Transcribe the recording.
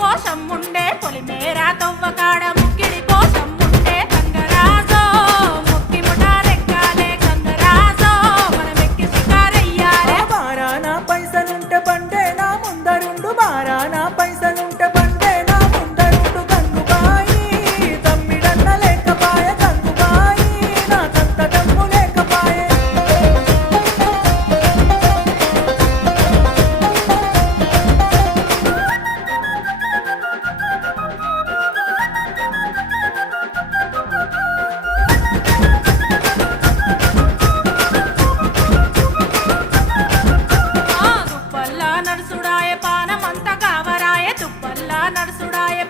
పోషం ఉండే పొలిమేర తవ్వకాడ ముక్కిడి పోషం ఉండే గంగరాజో ముక్కి ముఠారెక్కాలే గంగరాజో మనమెక్కి షికారయ్యాలే. బారానా పైసలుంటే బండే నా ముందరుండు, బారానా పైసలుంటే బండే నా ముందరుండు. గంగుబాయి తమ్మిడన్న లేకపాయ, గంగుబాయి నాకంత దమ్ము లేకపాయే. దుప్పల్లా నడుసుడాయే పానమంత కావరాయే దుప్పల్లా నడుసుడాయే